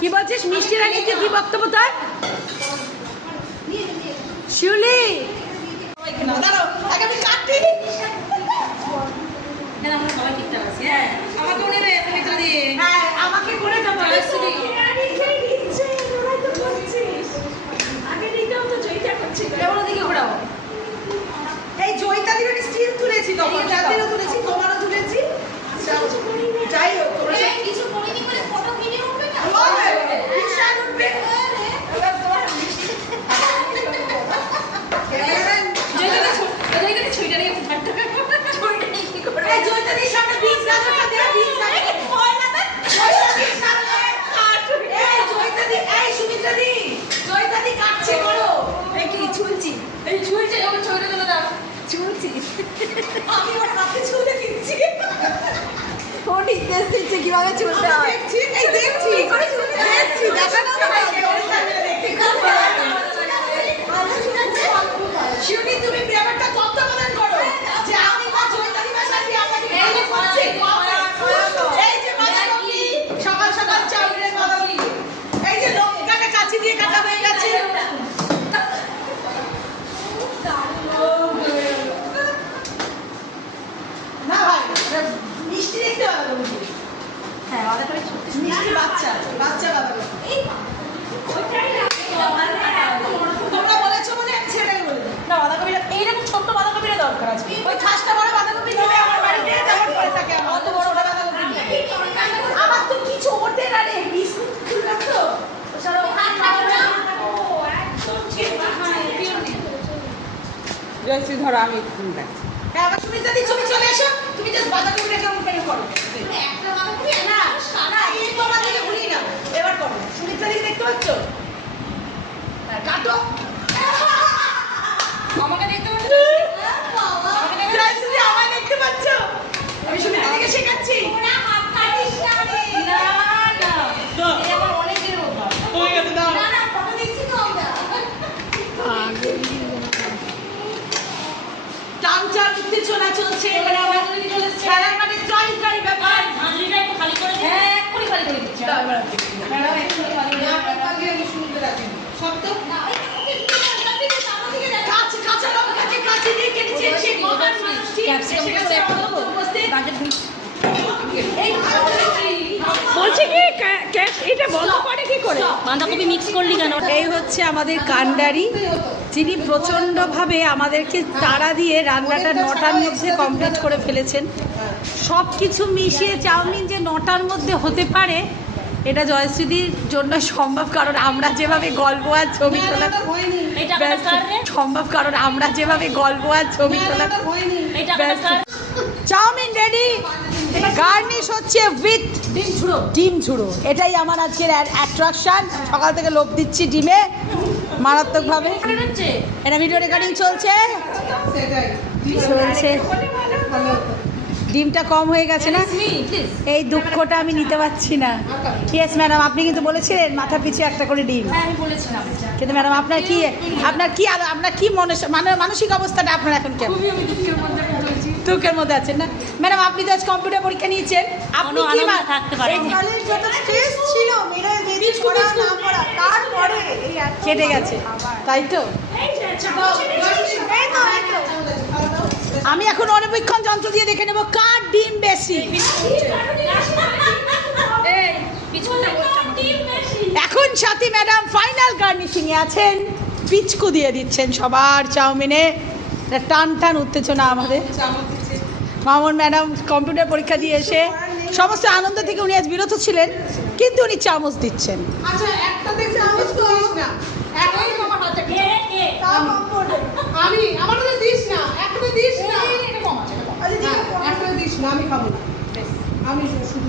কি বলছিস? মিষ্টি রানী তুই কি বক্তব্য তোর? শিউলি! আমাকে দিয়ে হ্যাঁ আমাকে ওদিকে ঘোরাও। আমি ওর হাতে ছুঁড়ে দিচ্ছি। ও নির্দেশ দিচ্ছে? কীভাবে ছুলতে দেখছি, এই দেখছি, দেখছি, দেখা তো হয়। শিউলি, তুমি ব্যাপারটা তত্ত্বাবধান করো। যে আমি বা জয়িতাদি বা সাথী আপনাকে ভালো করছি। এই যে বাঁধাকপি, সকাল সকাল চাউলের বাঁধাকপি। এই যে লঙ্কাটা কাঁচি দিয়ে কাটা হয়ে গেছে। না ভাই, এটা মিষ্টি দেখতে বাঁধাকপি। হ্যাঁ আলাদা করে মিষ্টি বাচ্চা, বাচ্চা বাঁধাকপি। তোমরা বলেছ বলে আমি ছেড়ে বলে না বাঁধাকপিটা এইরকম ছোট্ট বাঁধাকপিটা দরকার আছে। ওই খাসটা বড় বাঁধাকপি দিলে আমার বাড়িতে তেমন পড়ে থাকে আমার। অত বড় বাঁধাকপি। আমার তো কিছু ওঠে না রে বিস্কুট খুললাম তো। ওছাড়াও জয়শ্রী ধরো আমি হ্যাঁ আমার সুমিত্রা দি তুমি চলে এসো। তুমি জাস্ট করে কেমন করে করো একটা বানাবি না না এই তো আমার দিকে ঘুরিয়ে না এবার করো সুমিত্রা দি দেখতে পাচ্ছ হ্যাঁ, কাটো আমাকে দেখতে পাচ্ছ জয়শ্রী দি, আমায় দেখতে পাচ্ছ আমি সুমিত্রা দিকে শেখাচ্ছি ওরা হাত কাটিস না রে না না এই আমার অনেকের অভাব হয়ে গেছে দাও না না ফটো দেখছি তো আমরা টান টান উত্তেজনা চলছে এবারে আবার খেলার মানে ত্রাই ত্রাই ব্যাপার ঝাঁঝরিটা একটু খালি করে দিই হ্যাঁ এক্ষুনি খালি করে দিচ্ছি ম্যাডাম এক্ষুনি খালি করে দিই। শব্দ না ওই ওকে দিকে না দিকে সামনে দিকে দেখ কাঁচা কাঁচা লঙ্কাকে কাঁচি দিয়ে কেটেছে সেই মহান মানুষটি ক্যাপসিকাম এসে করে গেছে একটু আমাদের দেবো উপস্থিত। গাজর দুই এই বলছি কি এটা বন্ধ করে কি করে? বাঁধাকপি মিক্স করলি কেন? এই হচ্ছে আমাদের কান্ডারি। যিনি প্রচণ্ডভাবে আমাদেরকে তাড়া দিয়ে রান্নাটা নটার মধ্যে কমপ্লিট করে ফেলেছেন। সব কিছু মিশিয়ে চাউমিন যে নটার মধ্যে হতে পারে এটা জয়শ্রীদির জন্য সম্ভব কারণ আমরা যেভাবে গল্প আর ছবি তোলা ব্যস্ত সম্ভব কারণ আমরা যেভাবে গল্প আর ছবি তোলা চাউমিন রেডি গার্নিশ হচ্ছে উইথ ডিম ঝুড়ো। ডিম ঝুড়ো। এটাই আমার আজকের অ্যাট্রাকশন সকাল থেকে লোভ দিচ্ছি ডিমে মারাত্মকভাবে। এটা ভিডিও রেকর্ডিং চলছে। চলছে। ডিমটা কম হয়ে গেছে না? এই দুঃখটা আমি নিতে পারছি না। ইয়েস ম্যাডাম আপনি কিন্তু বলেছিলেন মাথা পিছু একটা করে ডিম। হ্যাঁ কিন্তু ম্যাডাম আপনার কি আপনার কি আপনার কি মনে মানে মানসিক অবস্থাটা আপনার এখন কেমন? দুঃখের মধ্যে আছেন না? ম্যাডাম আপনি তো আজ কম্পিউটার পরীক্ষা নিয়েছেন। আপনি কি কেটে গেছে। তাই এই তো। আমি এখন অনবীক্ষণ যন্ত্র দিয়ে দেখে নেব কার ডিম বেশি এই পিছনটা বলছি এখন সাথী ম্যাডাম ফাইনাল গার্নিশিং এ আছেন পিচকু দিয়ে দিচ্ছেন সবার চাউমিনে একটা টান টান উত্তেজনা আমাদের মামুন ম্যাডাম কম্পিউটার পরীক্ষা দিয়ে এসে সমস্ত আনন্দ থেকে উনি আজ বিরত ছিলেন কিন্তু উনি চামচ দিচ্ছেন আচ্ছা আমি শুধু